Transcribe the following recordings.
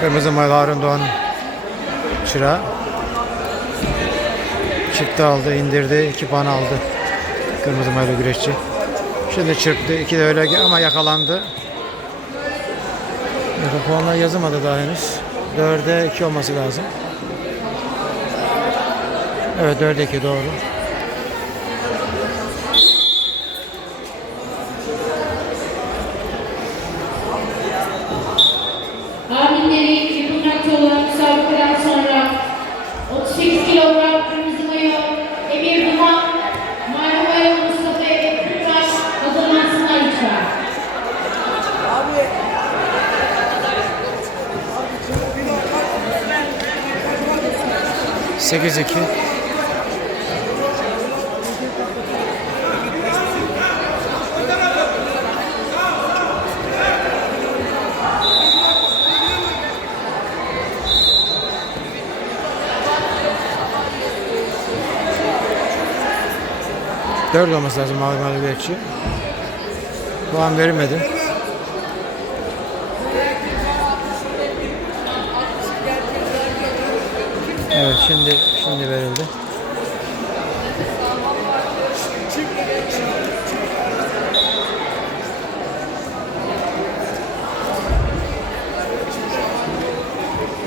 Kırmızı Malı Harun Doğan çırağı. Çıktı aldı, indirdi, iki puan aldı. Kırmızı Malı güreşçi. Şimdi çırptı, iki de öyle ama yakalandı. Puanlar yazılmadı daha henüz. 4'e 2 olması lazım. Evet 4'e 2 doğru. 8 2. Dört olması lazım mavi mağlubiyetçi. Puan verilmedi. Evet şimdi şimdi verildi.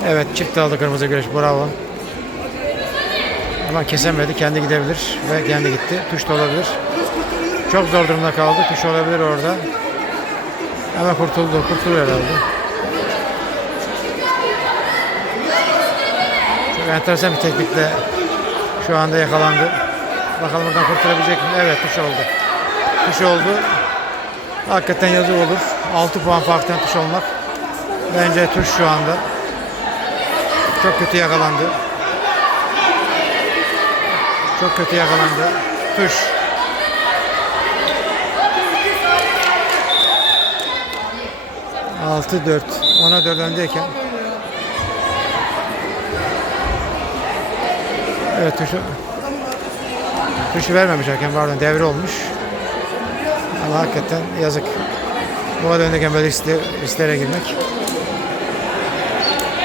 Evet çift aldı kırmızı güreş bravo. Ama kesemedi kendi gidebilir ve kendi gitti. Tuş da olabilir. Çok zor durumda kaldı. Tuş olabilir orada. Ama kurtuldu. Kurtulur herhalde. Enteresan bir teknikle şu anda yakalandı. Bakalım buradan kurtulabilecek mi? Evet tuş oldu. Tuş oldu. Hakikaten yazık olur. 6 puan farktan tuş olmak. Bence tuş şu anda. Çok kötü yakalandı. Çok kötü yakalandı. Tuş. Altı dört. Ona dört öndeyken. Evet tuşu. Tuşu vermemiş hakem pardon devre olmuş. Ama hakikaten yazık. Bu arada böyle liste, listelere girmek.